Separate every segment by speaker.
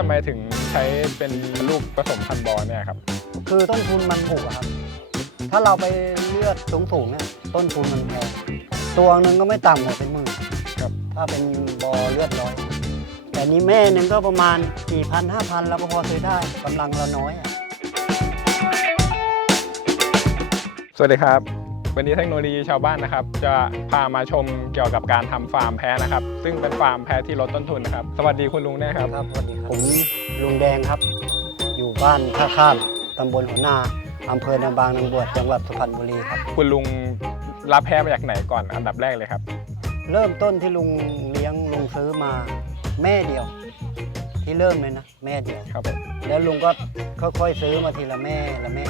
Speaker 1: ทำไมถึงใช้เป็นลูกผสมพันธุ์บอเนี่ยครับ
Speaker 2: คือต้นทุนมันถูกอะครับ ถ้าเราไปเลือดสูงๆเนี่ยต้นทุนมันแพงตัวหนึ่งก็ไม่ต่ำกว่าเป็นหมื่น
Speaker 1: ครับ
Speaker 2: ถ้าเป็นบอเลือดร้อย แต่นี้แม่หนึ่งก็ประมาณ4ี่พันห้าพันเราก็พอซื้อได้กำลังเราน้อยอะ
Speaker 1: สวัสดีครับ วันนี้เทคโนโลยีชาวบ้านนะครับ จะพามาชมเกี่ยวกับการทำฟาร์มแพะนะครับ ซึ่งเป็นฟาร์มแพะที่ลดต้นทุนนะครับ สวัสดีคุณลุงนะครับ
Speaker 2: ครับสวัสดีครับผมลุงแดงครับ อยู่บ้านท่าข้ามตำบลหัวหน้าอำเภอนางบางนางบวชจังหวัดสุพรรณบุรีครับ
Speaker 1: คุณลุงรับแพะมาจากไหนก่อนอันดับแรกเลยครับ
Speaker 2: เริ่มต้นที่ลุงเลี้ยงลุงซื้อมาแม่เดียว ที่เริ่มเลยนะแม่เดียว
Speaker 1: ครับผม
Speaker 2: แล้วลุงก็ค่อยๆซื้อมาทีละแม่ละแม่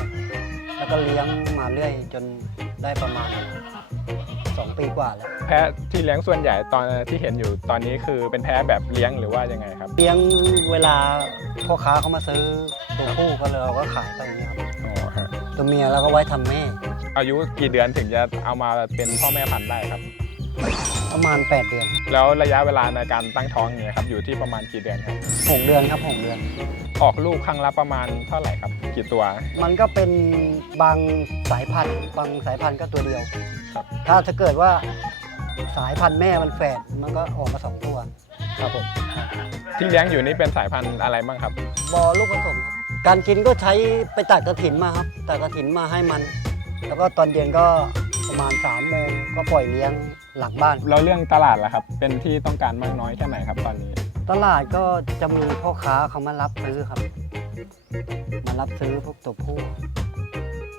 Speaker 2: แล้วก็เลี้ยงมาเรื่อยจนได้ประมาณ 2 ปีกว่าแล้ว
Speaker 1: แพะที่เลี้ยงส่วนใหญ่ตอนที่เห็นอยู่ตอนนี้คือเป็นแพะแบบเลี้ยงหรือว่ายังไงครับ
Speaker 2: เลี้ยงเวลาพ่อค้าเขามาซื้อตัวผู้ก็เลยเราก็ขายไปอย่างเงี้ยครับ
Speaker 1: อ๋อฮะ
Speaker 2: ตัวเมียเราก็ไว้ทำแม่
Speaker 1: อายุกี่เดือนถึงจะเอามาเป็นพ่อแม่พันธุ์ได้ครับ
Speaker 2: ประมาณ 8 เดือน
Speaker 1: แล้วระยะเวลาในการตั้งท้องเนี่ยครับอยู่ที่ประมาณกี่เดือนครับ
Speaker 2: 6เดือนครับ6เดือน
Speaker 1: ออกลูกครั้งละประมาณเท่าไหร่ครับ กี่ตัว
Speaker 2: มันก็เป็นบางสายพันธุ์บางสายพันธุ์ก็ตัวเดียว
Speaker 1: ครับ
Speaker 2: ถ้าจะเกิดว่าสายพันธุ์แม่มันแฝดมันก็ออกมาสองตัว
Speaker 1: ครับผมที่เลี้ยงอยู่นี่เป็นสายพันธุ์อะไรบ้างครับ
Speaker 2: บอลูกผสมครับการกินก็ใช้ไปตัดกระถินมาครับตัดกระถินมาให้มัน แล้วก็ตอนเย็นก็ประมาณ3ามโมงก็ปล่อยเลี้ยง หลังบ้าน
Speaker 1: แล้วเรื่องตลาดล่ะครับ เป็นที่ต้องการมากน้อยแค่ไหนครับตอนนี้
Speaker 2: ตลาดก็จะมีพ่อค้าเขามารับซื้อครับ มารับซื้อพวกตัวผู้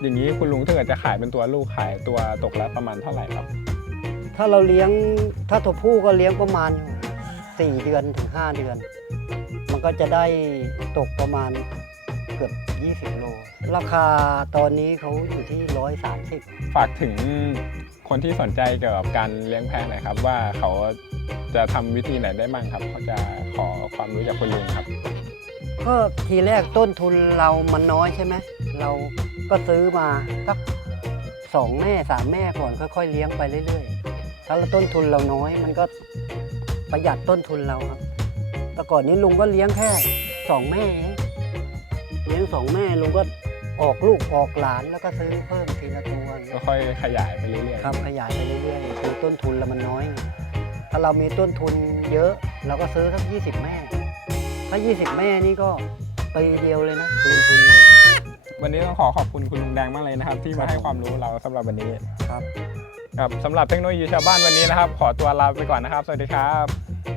Speaker 1: อย่างนี้คุณลุงถ้าเกิดจะขายเป็นตัวลูกขายตัวตกละประมาณเท่าไหร่ครับ
Speaker 2: ถ้าเราเลี้ยงถ้าตัวผู้ก็เลี้ยงประมาณ4เดือนถึง 5 เดือน มันก็จะได้ตกประมาณ เกือบ 20 โล ราคาตอนนี้เขาอยู่ที่ 130
Speaker 1: ฝากถึงคนที่สนใจเกี่ยวกับการเลี้ยงแพะหน่อยครับ ว่าเขาจะทำวิธีไหนได้บ้างครับเขาจะขอความรู้จากคุณลุงครับ
Speaker 2: ก็ทีแรกต้นทุนเรามันน้อยใช่ไหม เราก็ซื้อมาสักสองแม่สามแม่ก่อนค่อยๆเลี้ยงไปเรื่อยๆ ถ้าเราต้นทุนเราน้อย มันก็ประหยัดต้นทุนเราครับ แต่ก่อนนี้ลุงก็เลี้ยงแค่สองแม่เอง เลี้ยงสองแม่ลุงก็ออกลูกออกหลานแล้วก็ซื้อเพิ่มทีละตัวอย่างเงี้
Speaker 1: ก็
Speaker 2: ย
Speaker 1: ค่อยขยายไปเรื่อยๆ
Speaker 2: ครับขยายไปเรื่อยๆคือต้นทุนเรามันน้อยไงถ้าเรามีต้นทุนเยอะ เราก็ซื้อสักยี่สิบแม่ ถ้า 20 แม่นี่ก็ปีเดียวเลยนะคืนทุนเลย
Speaker 1: วันนี้ต้องขอขอบคุณคุณลุงแดงมากเลยนะครับ ที่มาให้ความรู้เราสำหรับวันนี้
Speaker 2: ครับ
Speaker 1: ครับสำหรับเทคโนโลยีชาวบ้านวันนี้นะครับ ขอตัวลาไปก่อนนะครับ สวัสดีครับ